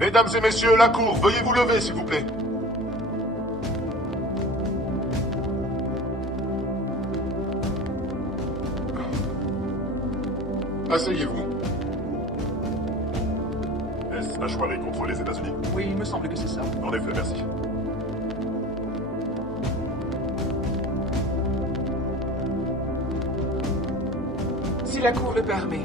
Mesdames et messieurs, la cour, veuillez vous lever, s'il vous plaît. Asseyez-vous. Est-ce Ashwari contre les États-Unis? Oui, il me semble que c'est ça. En effet, merci. Si la Cour le permet,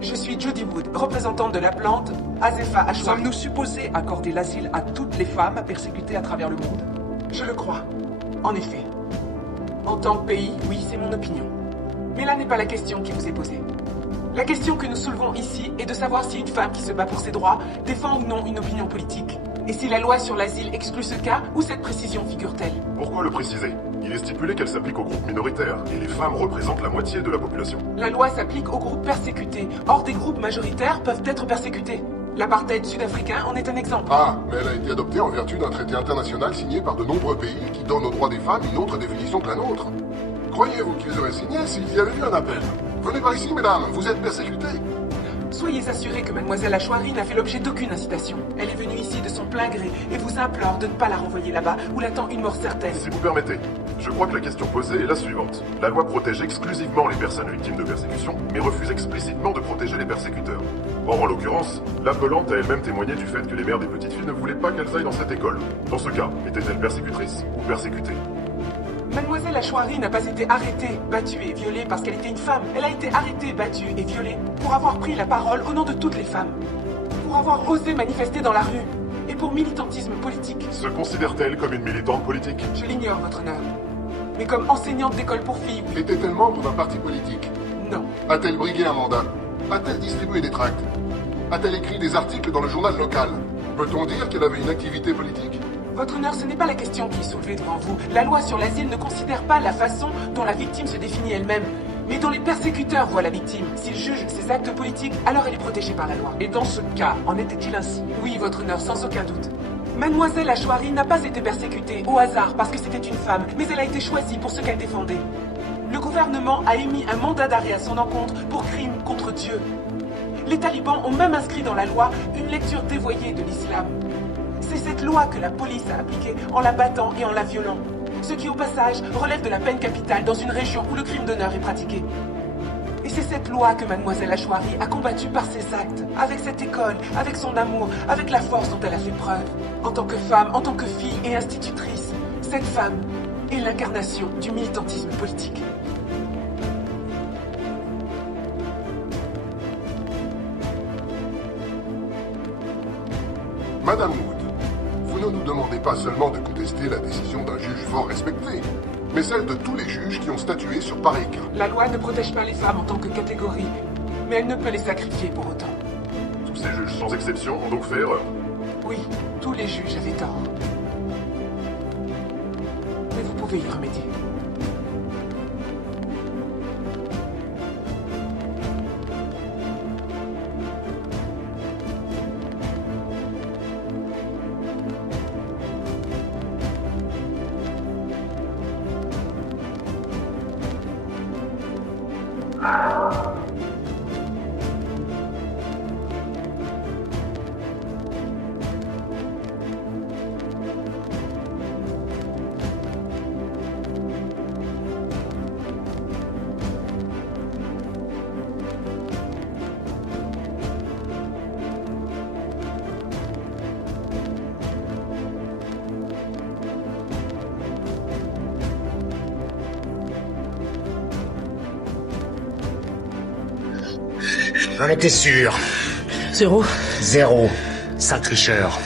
je suis Judy Wood, représentante de la plante Azefa Ashwari. Sommes-nous supposés accorder l'asile à toutes les femmes persécutées à travers le monde? Je le crois. En effet. En tant que pays, oui, c'est mon opinion. Mais là n'est pas la question qui vous est posée. La question que nous soulevons ici est de savoir si une femme qui se bat pour ses droits défend ou non une opinion politique. Et si la loi sur l'asile exclut ce cas, où cette précision figure-t-elle? Pourquoi le préciser? Il est stipulé qu'elle s'applique aux groupes minoritaires, et les femmes représentent la moitié de la population. La loi s'applique aux groupes persécutés. Or, des groupes majoritaires peuvent être persécutés. L'apartheid sud-africain en est un exemple. Ah, mais elle a été adoptée en vertu d'un traité international signé par de nombreux pays qui donne aux droits des femmes une autre définition que la nôtre. Croyez-vous qu'ils auraient signé s'ils y avaient eu un appel? Venez par ici, mesdames, vous êtes persécutées. Soyez assurés que mademoiselle Ashwari n'a fait l'objet d'aucune incitation. Elle est venue ici de son plein gré et vous implore de ne pas la renvoyer là-bas où l'attend une mort certaine. Si vous permettez, je crois que la question posée est la suivante. La loi protège exclusivement les personnes victimes de persécution, mais refuse explicitement de protéger les persécuteurs. Or, en l'occurrence, l'appelante a elle-même témoigné du fait que les mères des petites filles ne voulaient pas qu'elles aillent dans cette école. Dans ce cas, était-elle persécutrice ou persécutée? Mademoiselle Ashwari n'a pas été arrêtée, battue et violée parce qu'elle était une femme. Elle a été arrêtée, battue et violée pour avoir pris la parole au nom de toutes les femmes. Pour avoir osé manifester dans la rue. Et pour militantisme politique. Se considère-t-elle comme une militante politique? Je l'ignore, votre honneur. Mais comme enseignante d'école pour filles, oui. Était-elle membre d'un parti politique? Non. A-t-elle brigué un mandat? A-t-elle distribué des tracts? A-t-elle écrit des articles dans le journal local? Peut-on dire qu'elle avait une activité politique? Votre honneur, ce n'est pas la question qui est soulevée devant vous. La loi sur l'asile ne considère pas la façon dont la victime se définit elle-même, mais dont les persécuteurs voient la victime. S'ils jugent ses actes politiques, alors elle est protégée par la loi. Et dans ce cas, en était-il ainsi? Oui, votre honneur, sans aucun doute. Mademoiselle Ashwari n'a pas été persécutée au hasard parce que c'était une femme, mais elle a été choisie pour ce qu'elle défendait. Le gouvernement a émis un mandat d'arrêt à son encontre pour crime contre Dieu. Les talibans ont même inscrit dans la loi une lecture dévoyée de l'islam. C'est cette loi que la police a appliquée en la battant et en la violant. Ce qui, au passage, relève de la peine capitale dans une région où le crime d'honneur est pratiqué. Et c'est cette loi que mademoiselle Ashwari a combattue par ses actes, avec cette école, avec son amour, avec la force dont elle a fait preuve. En tant que femme, en tant que fille et institutrice, cette femme est l'incarnation du militantisme politique. Madame Wood, vous ne nous demandez pas seulement de contester la décision d'un juge fort respecté, mais celle de tous les juges qui ont statué sur pareil cas. La loi ne protège pas les femmes en tant que catégorie, mais elle ne peut les sacrifier pour autant. Tous ces juges, sans exception, ont donc fait erreur. Oui, tous les juges avaient tort. Mais vous pouvez y remédier. J'en étais sûr. Zéro. Zéro. Sale tricheur.